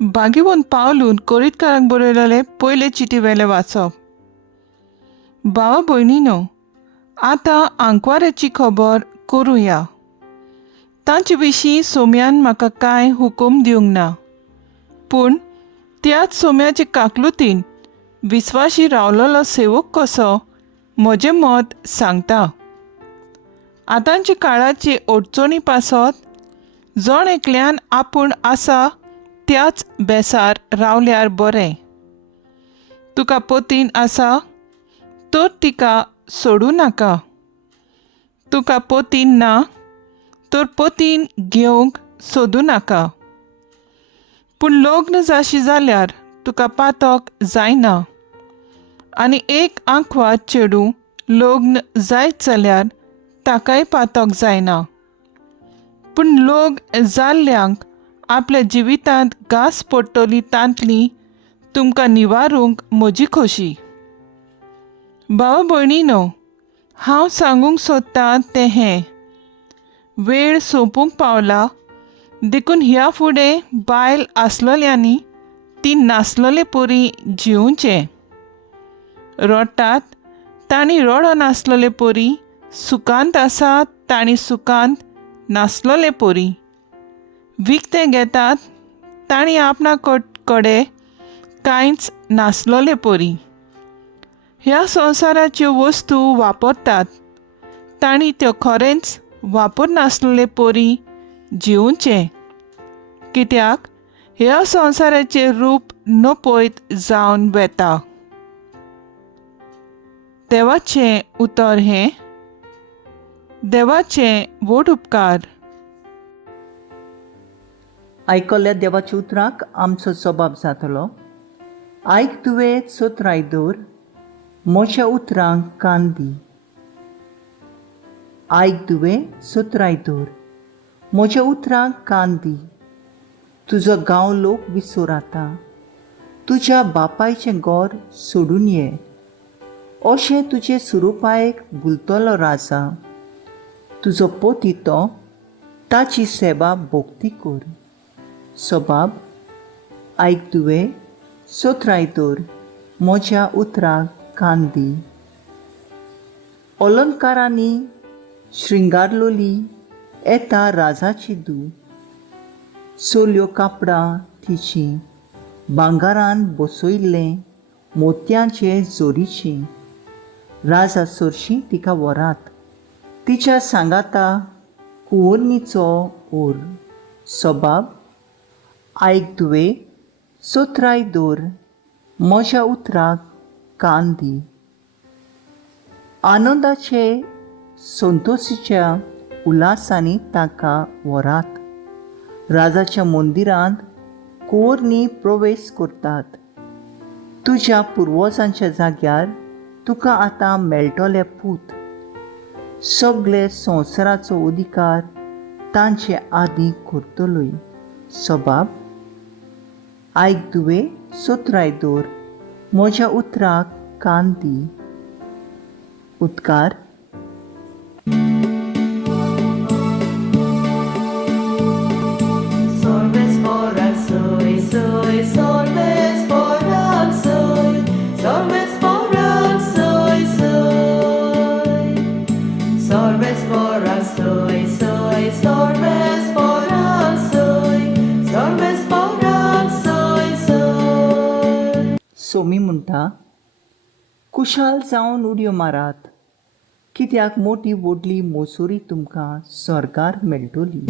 बागेवन पावलून कोरीतकारांक बरयलेले पयले चिटी वेले वाचप. भावा भयणीनो, आतां आंकवाऱ्याची खबर करुया. तांचे विशीं सोम्यान म्हाका कांय हुकूम दिवंक ना, पूण त्याच सोम्याचे काकलुतीन विस्वाशी रावलोलो सेवक कसो म्हजें मत सांगता. आतांचे काळाचे अडचणी पासत जण एकल्यान आपूण आसा त्याच बेसार रावल्यार बरें. तुका पतीन आसा तर तिका सोडूं नाका. तुका पतीन ना तर पतीन घेवंक सोदूं नाका. पूण लग्न जाशी जाल्यार तुका पातक जायना, आनी एक आंकवार चेडूं लग्न जायत जाल्यार ताकाय पातक जायना. पूण लग्न जाल्ल्यांक आपल्या जिवितांत घास पडटली तांतली तुमकां निवारूंक म्हजी खोशी. भावा भयणीनो, हांव सांगूंक सोदतां तें हें: वेळ सोंपूंक पावला, देखून ह्या फुडें बायल आसलोल्यांनी ती नासलोले परी जिवचें. रडटात तांणी रडनासलोले परी, सुखांत आसात तांणी सुखांत नासलोले परी, विकतें घेतात तांणी आपणा कडेन कांयच नासलोले परी, ह्या संवसाराच्यो वस्तू वापरतात तांणी त्यो खरेंच वापरनासलोले परी जिवचें. कित्याक ह्या संवसाराचें रूप नपयत जावन वेता. देवाचें उतर हें: देवाचें व्हड उपकार. आयकल्ल्या देवाच्या उतराक आमचो जबाब जातलो: आयक तुवें चोत्राय दवर, म्हज्या उतरांक कान दी. आयक तुवें चोत्राय दवर, म्हज्या उतरांक कान दी. तुजो गांव लोक विसोर आता, तुज्या बापायचें घर सोडून ये. अशें तुजे सुरूपायेक भुलतलो राजा. तुजो पोती तो, ताची सेवा भोगती कर. सबाब: आयक तुवें चोत्राय दवर, म्हज्या उतरांक कान दी. अलंकारांनी श्रिंगारलोली येता राजाची धूव. सोल्यो कापडां तिची, भांगारान बसयल्लें मोतयांचे जोरीची. राजा सरशी तिका व्हरात, तिच्या सांगाता कुंवरणीचो ओर. सबाब: आयक तुवें चोत्राय दवर, म्हज्या उतराक कान दी. आनंदाचे संतोशीच्या उल्हासांनी ताका व्हरात. राजाच्या मंदिरांत कुंवरणी प्रवेश करतात. तुज्या पुर्वजांच्या जाग्यार तुका आतां मेळटले पूत. सगळे संवसाराचो अधिकार तांचे आदीं करतलोय. सबाब: आयक तुवें चोत्राय दवर, म्हज्या उतराक कान दी. उद्गार: सोमी म्हणटा: कुशाल जावन उडयो मारात, कित्याक मोठी व्हडली मोसोरी तुमकां स्वर्गार मेळटली.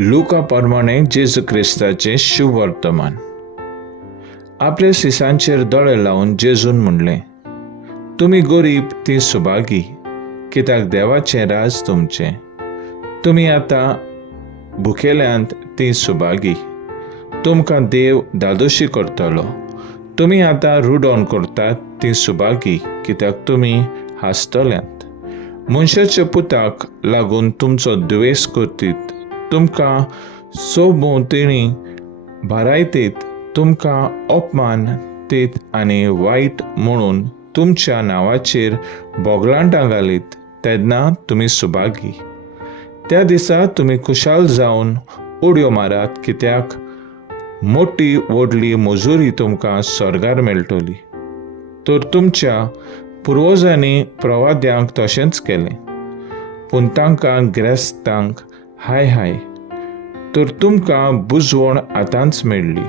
लुका प्रमाणे जेजू क्रिस्ताचे शुभ वर्तमान. आपल्या सिसांचेर दोळे लावन जेजून म्हणलें: तुमी गरीब ती सुभागी, कित्याक देवाचें राज तुमचें. तुमी आतां भुकेल्यांत ती सुभागी, तुमकां देव दादोशी करतलो. तुमी आतां रूड ऑन करतात ती सुभागी, कित्याक तुमी हांसतल्यांत. मनशाच्या पुताक लागून तुमचो द्वेस करतीत, तुमकां सोभोंवतणी भरायतीत, तुमकां अपमान तीत आनी वायट म्हणून तुमच्या नांवाचेर बोगलांटां घालीत, तेन्ना तुमी सुभागी. त्या दिसा तुमी खुशाल जावन उडयो मारात, कित्याक मोठी व्हडली मजुरी तुमकां स्वर्गार मेळटली. तर तुमच्या पुर्वजांनी प्रवाद्यांक तशेंच केलें, पूण तांकां गिरेस्तांक हाय हाय. तर तुमकां बुजवण आतांच मेळ्ळी.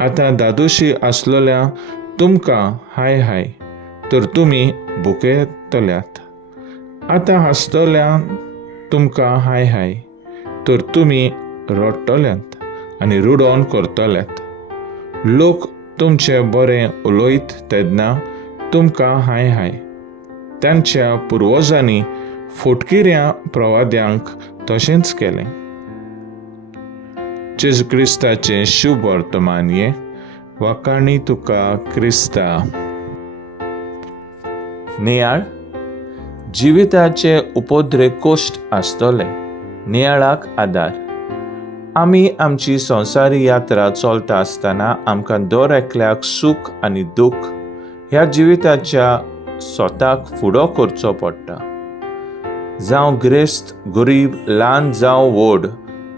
आतां दादोशी आसलेल्या तुमकां हाय हाय, तर तुमी भुकेतल्यात. आतां हांसतल्या तुमकां हाय हाय, तर तुमी रडटल्यांत आनी रुडोन करतल्यात. लोक तुमचें बरें उलयत तेन्ना तुमकां हाय हाय. तांच्या पुर्वजांनी फोटकिऱ्या प्रवाद्यांक तशेंच केलें. जेजू क्रिस्ताचें शुभ वर्तमान हें. वाकाणी तुका क्रिस्ता. नियाळ. जिविताचे उपद्रेक कोश्ट आसतले, नियाळाक आदार. आमी आमची संवसारी यात्रा चलता आसतना आमकां दर एकल्याक सूख आनी दूख ह्या जिविताच्या स्वताक फुडो करचो पडटा. जावं गिरेस्त, गरीब, ल्हान जावं व्हड,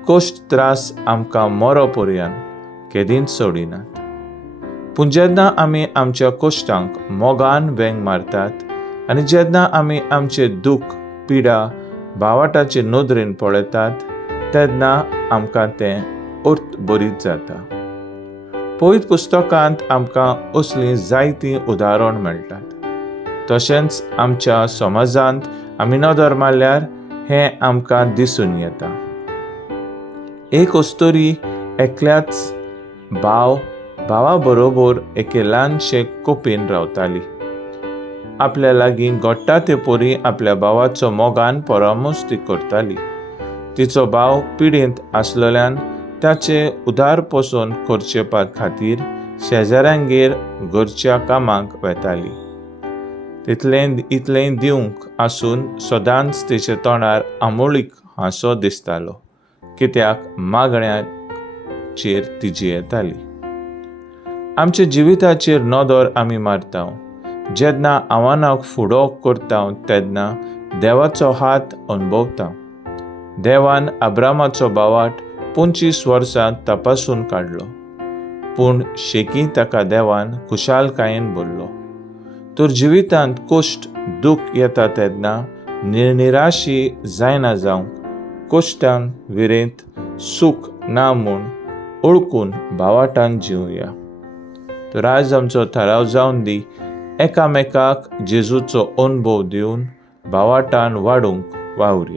कोश्ट त्रास आमकां मरो पर्यंत केदींच सोडिनात. पूण जेन्ना आमी आमच्या कोश्टांक मोगान वेंग मारतात आनी जेन्ना आमी आमचें दूख, पिडा भावाटाचे नदरेन पळयतात, तेन्ना आमकां तें अर्थ बरीत जाता. पवित्र पुस्तकांत आमकां असलीं जायतीं उदाहरण मेळटात. तशेंच आमच्या समाजांत आमी नदर मारल्यार हें आमकां दिसून येता. एक अस्तोरी एकल्याच भावा बरोबर एके ल्हानशे कोपेन रावताली. आपल्या लागीं घडटा ते परी आपल्या भावाचो मोगान परामोस्ती करताली. तिचो भाव पिडेंत आसलेल्यान ताचे उदार पसून करचे खातीर शेजाऱ्यांगेर घरच्या कामाक वेताली. इतलें दिवंक आसून सदांच तिच्या तोंडार आमोळीक हांसो दिसतालो, कित्याक मागण्यांचेर तिजी येताली. आमच्या जिविताचेर नदर आमी मारता. जेन्ना आव्हानाक फुडो करता तेन्ना देवाचो हात अणभवता. देवान अब्रामाचो भावाट 25 वर्सां तपासून काडलो, पूण शेकी ताका देवान खुशालकायेन भरलो. तर जिवितांत कोश्ट, दूख येता तेन्ना निराशी जायना जावंक, कोश्टांक विरेंत सूख ना म्हूण ओळखून भावाटान जिवया. तर आयज आमचो थाराव जावन दी, एकामेकाक जेजूचो अनुभव दिवन भावाटान वाडूंक वावुरया.